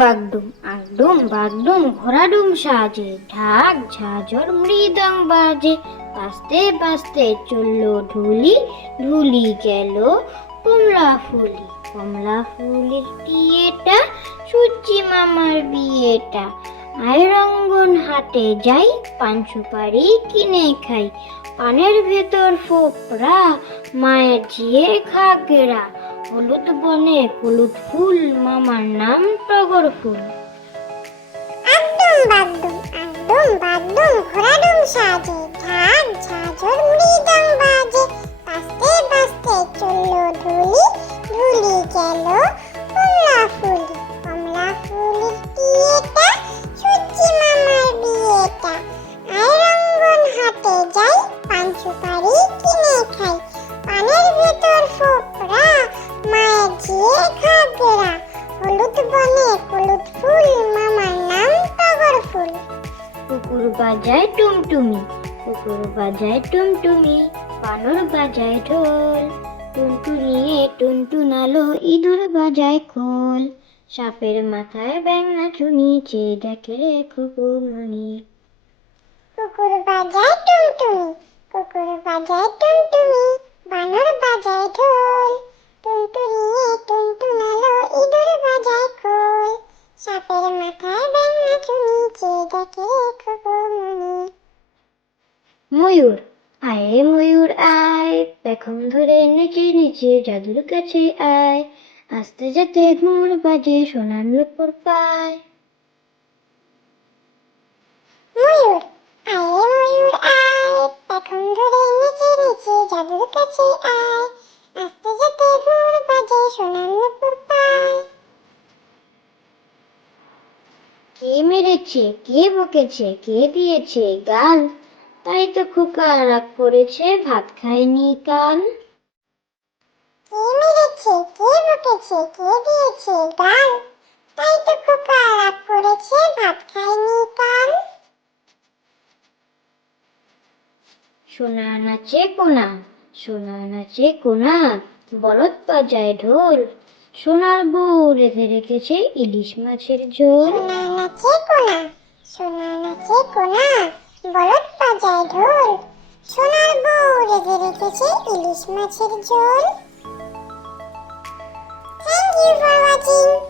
বাগডুম আগডুম বাগডুম ঘোড়াডুম সাজে, ঢাক ঝাঁঝর মৃদং বাজে। বাজতে বাজতে চললো ঢুলি, ঢুলি গেল কমলা ফুলি। কমলা ফুলের বিয়েটা, সূর্যি মামার বিয়েটা। আয় রঙ্গন হাটে যাই, পান সুপারি কিনে খাই। পানের ভেতর ফোকরা, মায়ের ঝিয়ে ঘাগরা। হলুদ বনে হলুদ ফুল, মামার নাম টগর ফুল। আগডুম বাগডুম আগডুম বাগডুম ঘোড়াডুম সাজে, ঢাক ঝাঁঝর মৃদং বাজে। বাজতে বাজতে চললো ঢুলি, ঢুলি গেল কমলা ফুলি। কমলা ফুলের বিয়েটা, সূর্যি মামার বিয়েটা। আয় রঙ্গন হাটে যাই, পান সুপারি কিনে খাই। পানের ভেতর ফোকরা, মায়ের ঝিয়ে ঘাগরা। হলুদ বনে হলুদ ফুল, মামার নাম টগর ফুল। কুকুর বাজায় টুমটুমি, কুকুর বাজায় টুমটুমি। বানর বাজায় ঢোল, টুনটুনিয়ে টুনটুনালো, ইঁদুর বাজায় খোল। সাপের মাথায় ব্যাঙ নাচুনি, চেয়ে দেখে রে খুকুমনি। কুকুর বাজায় টুনটুনি, কুকুর বাজায় টুনটুনি। বানর বাজায় ঢোল, টুনটুনিয়ে টুনটুনালো, ইঁদুর বাজায় খোল। সাপের মাথায় ব্যাঙ নাচুনি, চেয়ে দেখে খুকুমনি। ময়ূর আয় রে ময়ূর আয়, পেখম ধরে নেচে নেচে জাদুর কাছে আয়। আস্তে যাতে ঘুমুর বাজে, সোনার নুপুর পায়। ময়ূর আয় রে ময়ূর আয়, পেখম ধরে নেচে নেচে জাদুর কাছে আয়। আস্তে যেতে ঘুমুর বাজে, সোনার নুপুর পায়। কে মেরেছে, কে বকেছে, কে দিয়েছে গাল? তাই তো খোকা রাগ করেছে, ভাত খায়নি কাল। কে মেরেছে, কে বকেছে, কে দিয়েছে গাল? তাই তো খোকা রাগ করেছে, ভাত খায়নি কাল। সোনা নাচে কোনা, সোনা নাচে কোনা। বলদ বাজায় ঢোল, সোনার বউ রেঁধে রেখেছে ইলিশ মাছের ঝোল। সোনা নাচে কোনা, সোনা নাচে কোনা। বলদ বাজায় ঢোল, সোনার বউ রেঁধে রেখেছে ইলিশ মাছের ঝোল। Thank you for watching.